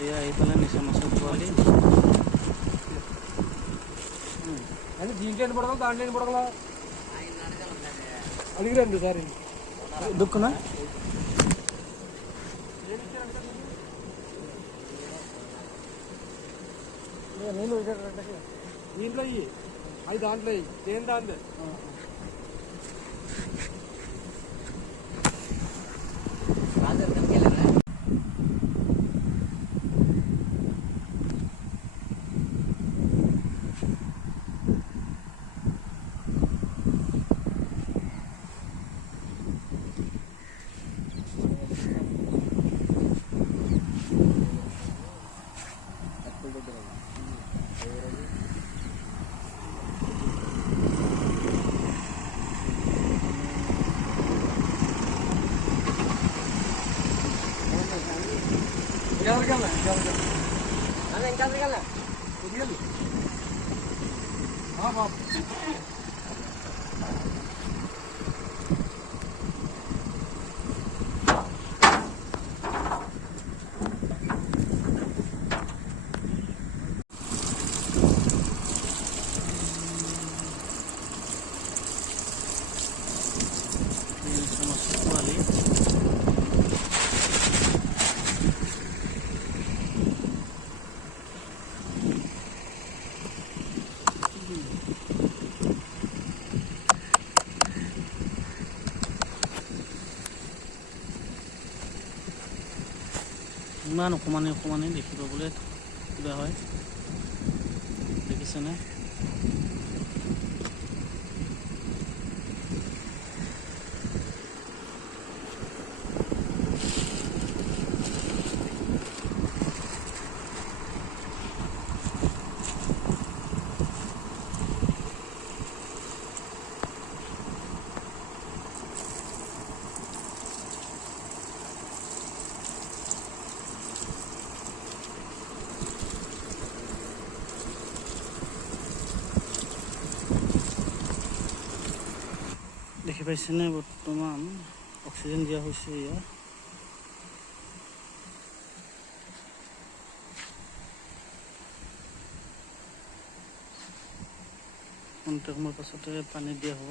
এয়া এইফালে নিচা মাছৰ পোৱালি దీంట్లో ఎన్ని పడగలవు దాంట్లో ఎన్ని పడగలవు అడిగిరండి సార్ దుక్కున దీంట్లో ఇవి అది దాంట్లో ఇవి దేని దాంట్లో ইমান অকমানি দেখি পাবলৈ কিবা হয় দেখিছেনে দেখি পাইছেনে বৰ্তমান অক্সিজেন দিয়া হৈছে ইয়াত কণ্টেক্টৰ পাছতে পানী দিয়া হ'ব